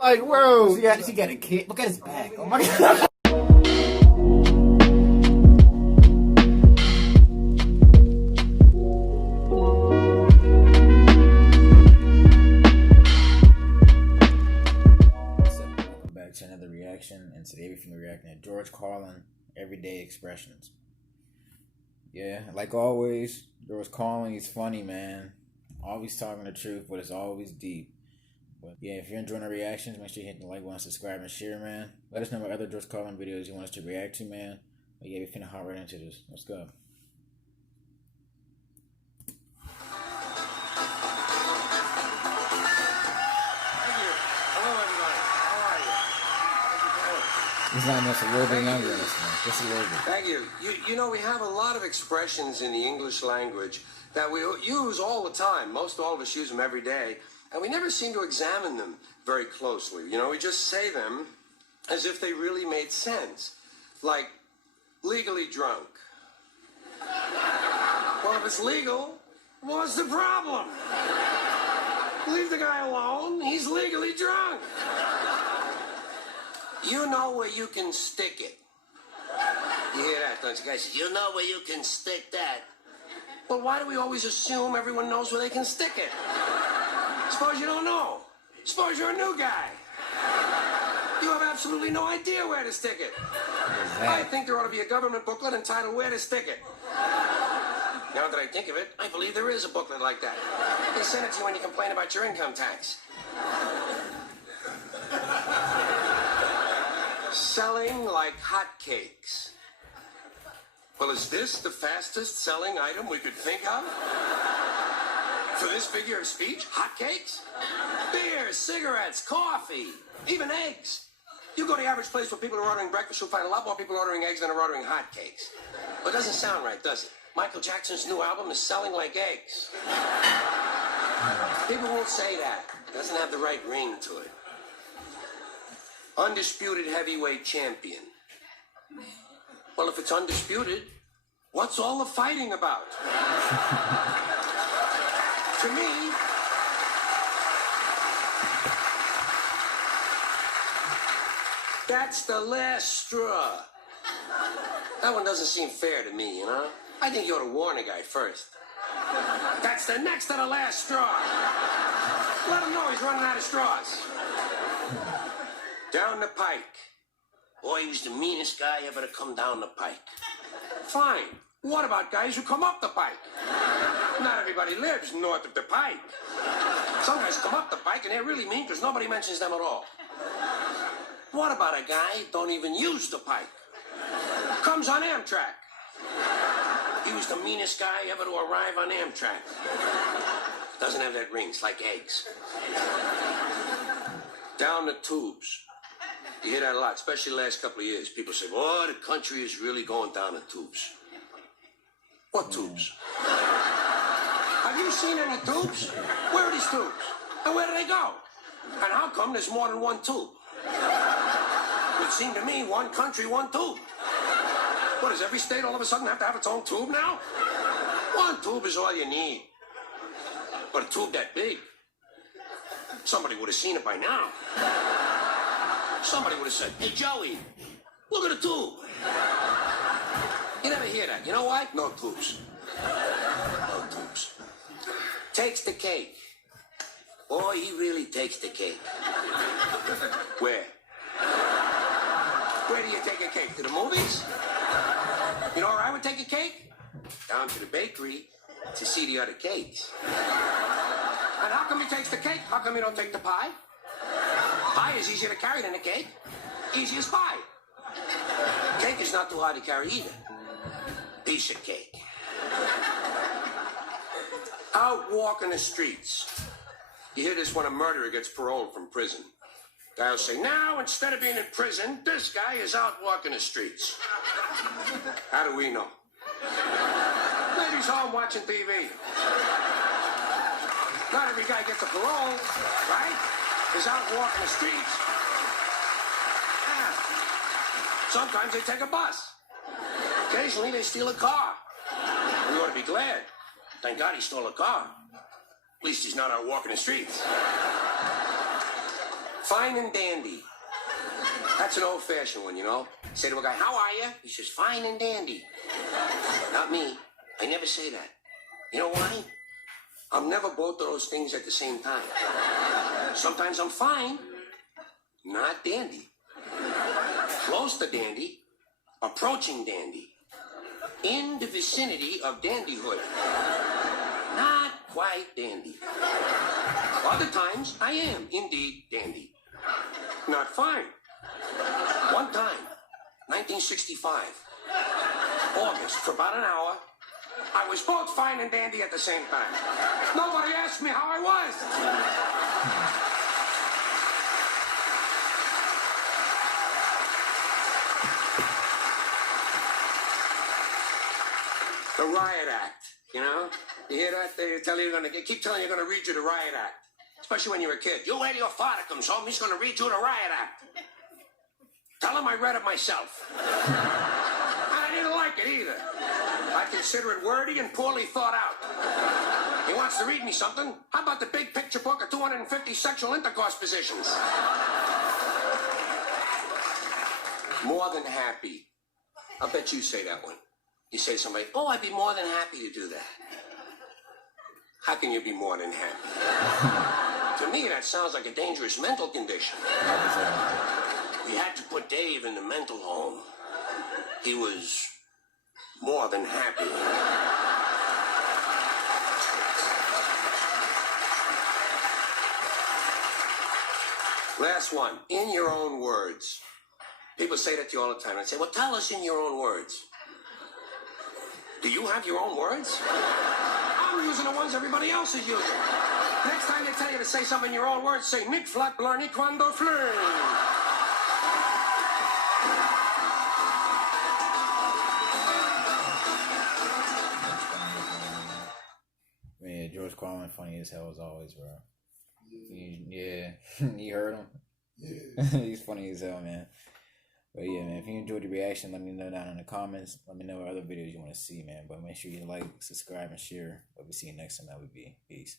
Like, bro, she got a kid. Look at his back. Oh my god. Welcome back to another reaction, and today we're reacting to George Carlin, Everyday Expressions. Yeah, like always, George Carlin, he's funny, man. Always talking the truth, but it's always deep. But yeah, if you're enjoying the reactions, make sure you hit the like button, subscribe, and share, man. Let us know what other George Carlin videos you want us to react to, man. But yeah, we're finna hop right into this. Let's go. Thank you. Hello, everybody. How are you? He's not much a little bit younger than this one. Just a little bit. Thank you. You know, we have a lot of expressions in the English language that we use all the time. Most all of us use them every day. And we never seem to examine them very closely. You know, we just say them as if they really made sense. Like, legally drunk. Well, if it's legal, what's the problem? Leave the guy alone. He's legally drunk. You know where you can stick it. You hear that, don't you guys? You know where you can stick that. But why do we always assume everyone knows where they can stick it? Suppose you don't know. Suppose you're a new guy. You have absolutely no idea where to stick it. I think there ought to be a government booklet entitled Where to Stick It. Now that I think of it, I believe there is a booklet like that. They send it to you when you complain about your income tax. Selling like hotcakes. Well, is this the fastest selling item we could think of? For this figure of speech, hotcakes? Beer, cigarettes, coffee, even eggs. You go to the average place where people are ordering breakfast, you'll find a lot more people ordering eggs than are ordering hotcakes. But it doesn't sound right, does it? Michael Jackson's new album is selling like eggs. People won't say that. It doesn't have the right ring to it. Undisputed heavyweight champion. Well, if it's undisputed, what's all the fighting about? To me, that's the last straw. That one doesn't seem fair to me, you know? I think you ought to warn a guy first. That's the next to the last straw. Let him know he's running out of straws. Down the pike. Boy, he was the meanest guy ever to come down the pike. Fine. What about guys who come up the pike? Not everybody lives north of the pike. Some guys come up the pike and they're really mean because nobody mentions them at all. What about a guy who don't even use the pike? Comes on Amtrak. He was the meanest guy ever to arrive on Amtrak. Doesn't have that ring. It's like eggs. Down the tubes. You hear that a lot, especially the last couple of years. People say, boy, the country is really going down the tubes. What tubes? Have you seen any tubes? Where are these tubes? And where do they go? And how come there's more than one tube? It would seem to me, one country, one tube. What, does every state all of a sudden have to have its own tube now? One tube is all you need. But a tube that big, somebody would have seen it by now. Somebody would have said, hey, Joey, look at the tube. You never hear that. You know why? No tubes. No tubes. Takes the cake. Boy, he really takes the cake. Where? Where do you take a cake? To the movies? You know where I would take a cake? Down to the bakery to see the other cakes. And how come he takes the cake? How come he don't take the pie? Pie is easier to carry than a cake. Easy as pie. Cake is not too hard to carry either. Piece of cake. Out walking the streets. You hear this when a murderer gets paroled from prison. Guy will say, now, instead of being in prison, this guy is out walking the streets. How do we know? Maybe he's home watching TV. Not every guy gets a parole, right? He's out walking the streets. Yeah. Sometimes they take a bus. Occasionally they steal a car. We ought to be glad. Thank God he stole a car. At least he's not out walking the streets. Fine and dandy. That's an old-fashioned one, you know. Say to a guy, how are you? He says, fine and dandy. Not me. I never say that. You know why? I'm never both of those things at the same time. Sometimes I'm fine, not dandy. Close to dandy, approaching dandy. In the vicinity of dandyhood. Not quite dandy. Other times, I am indeed dandy. Not fine. One time, 1965, August, for about an hour, I was both fine and dandy at the same time. Nobody asked me how I was. The Riot Act, you know? You hear that? They keep telling you you're going to read you the Riot Act. Especially when you're a kid. You wait till your father comes home, he's going to read you the Riot Act. Tell him I read it myself. I didn't like it either. I consider it wordy and poorly thought out. He wants to read me something. How about the big picture book of 250 sexual intercourse positions? More than happy. I bet you say that one. You say to somebody, oh, I'd be more than happy to do that. How can you be more than happy? To me, that sounds like a dangerous mental condition. We had to put Dave in the mental home. He was more than happy. Last one, in your own words. People say that to you all the time. I say, well, tell us in your own words. Do you have your own words? I'm using the ones everybody else is using. Next time they tell you to say something in your own words, say, mit flat blarney quando flirn. Man, George Carlin funny as hell as always, bro. Yeah. You heard him? Yeah. He's funny as hell, man. But yeah, man, if you enjoyed the reaction, let me know down in the comments. Let me know what other videos you want to see, man. But make sure you like, subscribe, and share. But we'll see you next time. That would be peace.